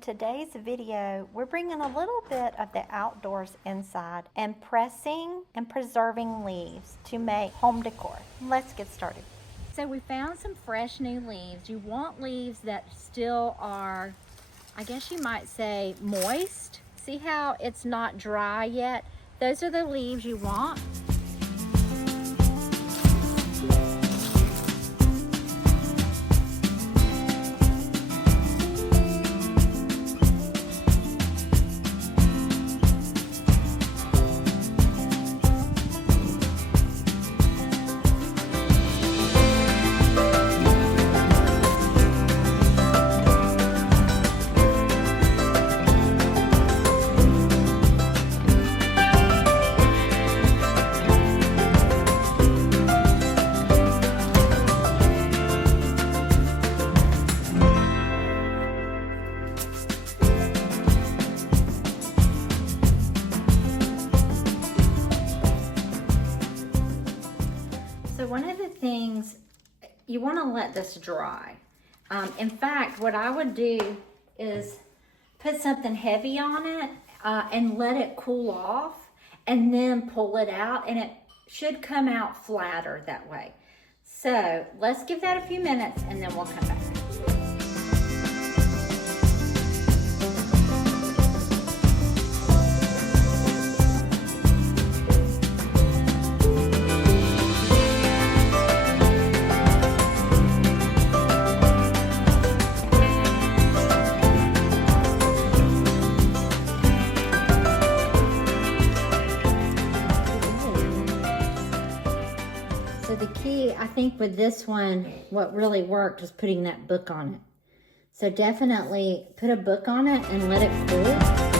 today's video, we're bringing a little bit of the outdoors inside and pressing and preserving leaves to make home decor. Let's get started. So we found some fresh new leaves. You want leaves that still are, I guess you might say, moist. See how it's not dry yet? Those are the leaves you want. So one of the things, you want to let this dry. In fact, what I would do is put something heavy on it and let it cool off and then pull it out, and it should come out flatter that way. So let's give that a few minutes and then we'll come back. So the key, I think with this one, what really worked was putting that book on it. So definitely put a book on it and let it cool.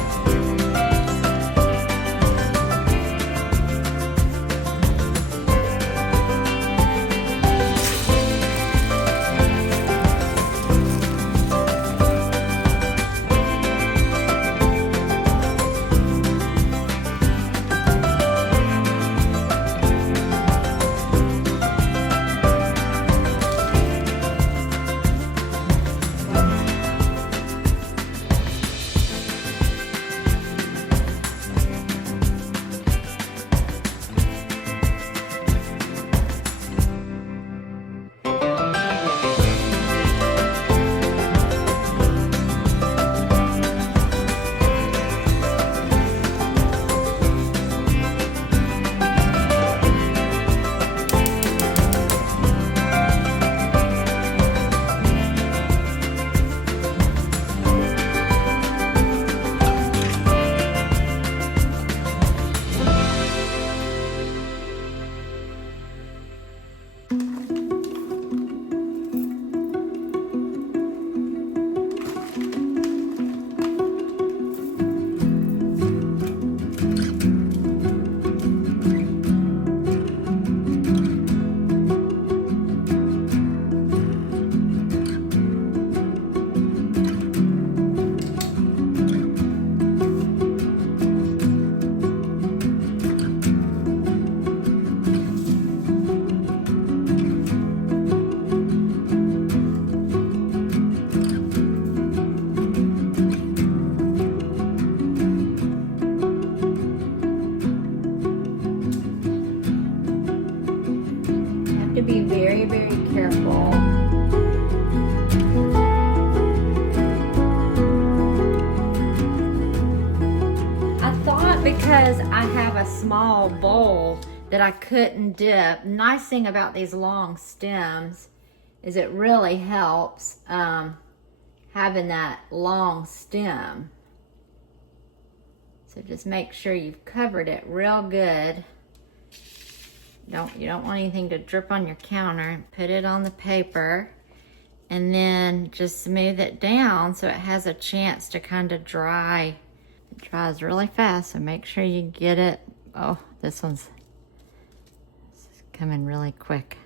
To be very, very careful. I thought because I have a small bowl that I couldn't dip. Nice thing about these long stems is it really helps having that long stem. So just make sure you've covered it real good. You don't want anything to drip on your counter. Put it on the paper and then just smooth it down so it has a chance to kind of dry. It dries really fast, so make sure you get it. Oh, this one's coming really quick.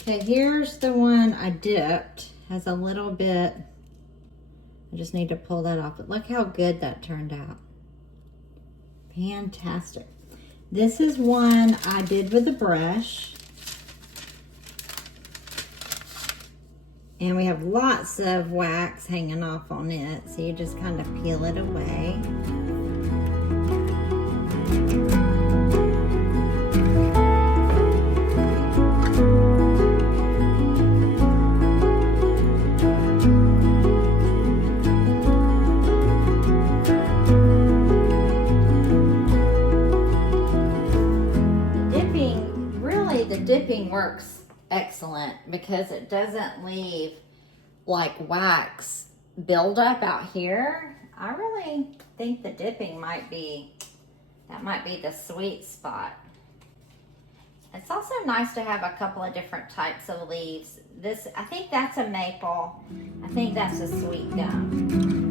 Okay, here's the one I dipped. Has a little bit. I just need to pull that off. But look how good that turned out. Fantastic. This is one I did with a brush. And we have lots of wax hanging off on it, so you just kind of peel it away. The dipping works excellent because it doesn't leave like wax buildup out here. I really think the dipping might be the sweet spot. It's also nice to have a couple of different types of leaves. This, I think that's a maple. I think that's a sweet gum.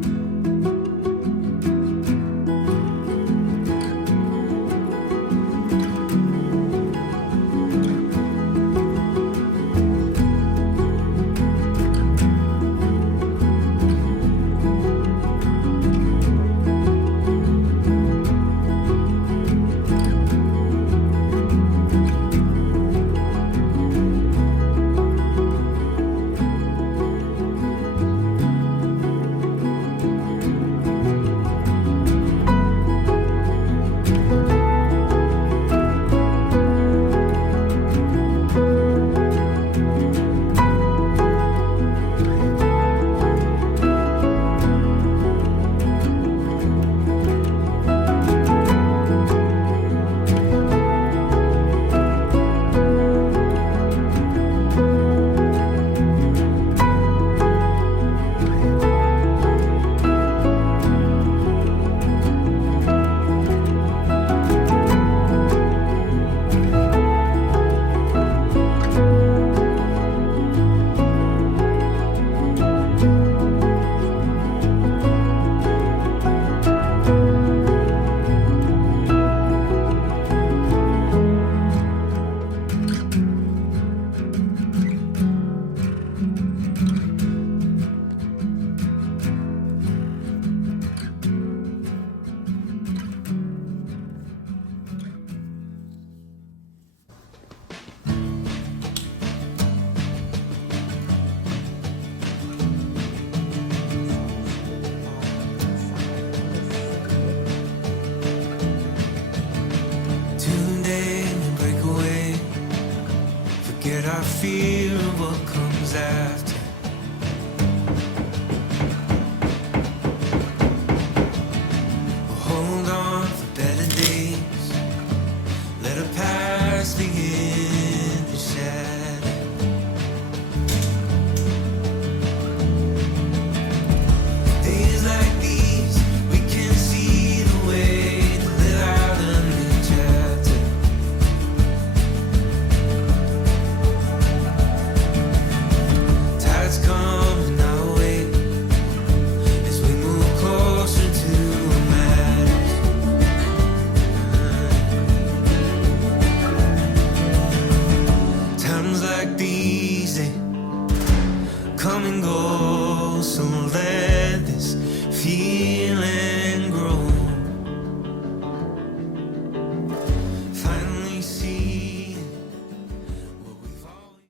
I fear what comes after. Hold on for better days. Let our past begin to shatter. Days like these, we can see the way to live out a new chapter. Tides coming our way as we move closer to matters. Times like these, they come and go, so let